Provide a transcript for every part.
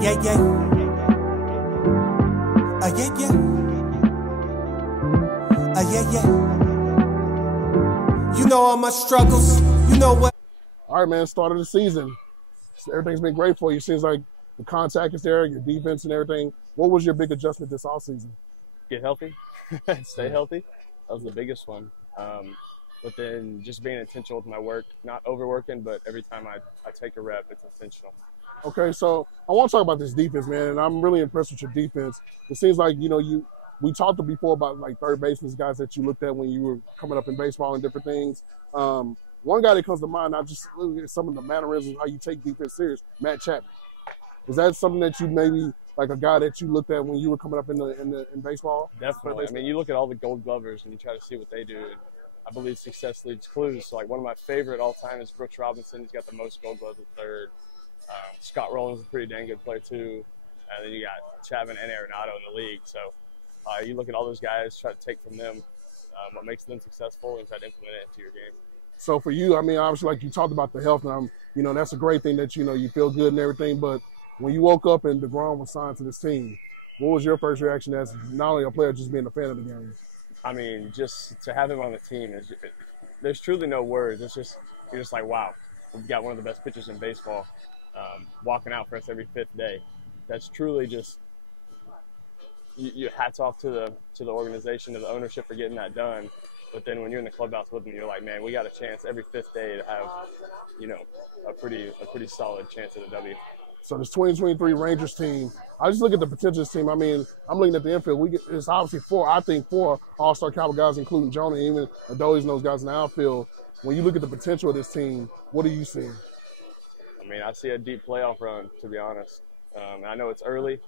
Yeah, yeah. Yeah, yeah. Yeah, yeah. You know all my struggles. You know what? All right, man. Start of the season. Everything's been great for you. Seems like the contact is there, your defense and everything. What was your big adjustment this offseason? Get healthy, stay healthy. That was the biggest one. But then just being intentional with my work, not overworking, but every time I take a rep, it's intentional. Okay, so I want to talk about this defense, man, and I'm really impressed with your defense. It seems like, we talked before about like third basemen, guys that you looked at when you were coming up in baseball and different things. One guy that comes to mind, I just look at some of the mannerisms, how you take defense serious, Matt Chapman. Is that something that you maybe, like a guy that you looked at when you were coming up in baseball? Definitely. I mean, you look at all the Gold Glovers and you try to see what they do. And I believe success leaves clues. So, like, one of my favorite all time is Brooks Robinson. He's got the most Gold Gloves at third. Scott Rowland's a pretty dang good player too. And then you got Chapman and Arenado in the league. So you look at all those guys, try to take from them what makes them successful and try to implement it into your game. So for you, I mean, obviously, like you talked about the health, and that's a great thing that you feel good and everything. But when you woke up and deGrom was signed to this team, what was your first reaction as not only a player, just being a fan of the game? I mean, just to have him on the team there's truly no words. It's just you're just like, wow, we've got one of the best pitchers in baseball. Walking out for us every fifth day. That's truly just you hats off to the organization, to the ownership for getting that done. But then when you're in the clubhouse with them, you're like, man, we got a chance every fifth day to have, a pretty solid chance at a W. So this 2023 Rangers team, I just look at the potential of this team. I mean, I'm looking at the infield. It's obviously four all-star caliber guys, including Jonah, and even Adolis and those guys in the outfield. When you look at the potential of this team, what are you seeing? I mean, I see a deep playoff run, to be honest. And I know it's early,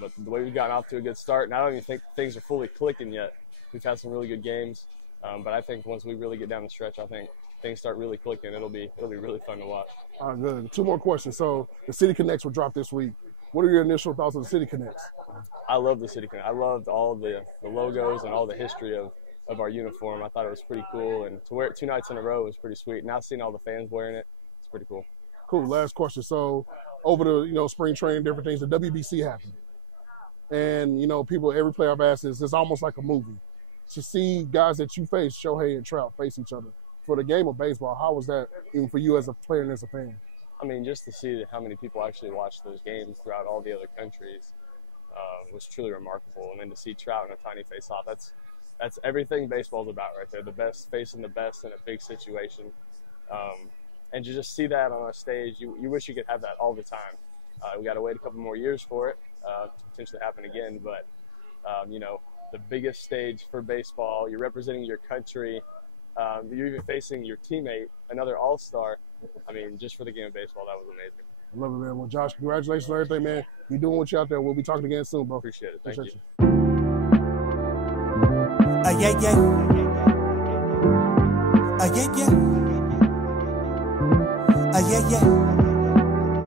but the way we've gotten off to a good start, and I don't even think things are fully clicking yet. We've had some really good games, but I think once we really get down the stretch, I think things start really clicking. It'll be really fun to watch. All right, good. Two more questions. So the City Connects will drop this week. What are your initial thoughts on the City Connects? I love the City Connects. I loved all the logos and all the history of our uniform. I thought it was pretty cool, and to wear it 2 nights in a row was pretty sweet. Now seeing all the fans wearing it, it's pretty cool. Cool. Last question. So over the spring training, different things, the WBC happened. And, people, every player I've asked is, it's almost like a movie. To see guys that you face, Shohei and Trout, face each other. For the game of baseball, how was that even for you as a player and as a fan? I mean, just to see how many people actually watch those games throughout all the other countries was truly remarkable. And then to see Trout in a tiny face-off, that's everything baseball's about right there. The best facing the best in a big situation. And to just see that on a stage, you wish you could have that all the time. We got to wait a couple more years for it to potentially happen again. But, the biggest stage for baseball, you're representing your country. You're even facing your teammate, another all-star. I mean, just for the game of baseball, that was amazing. I love it, man. Well, Josh, congratulations on everything, man. You're doing what you out there. We'll be talking again soon, bro. Appreciate it. Thank you. Yeah, yeah. Yeah, yeah. Yeah, yeah.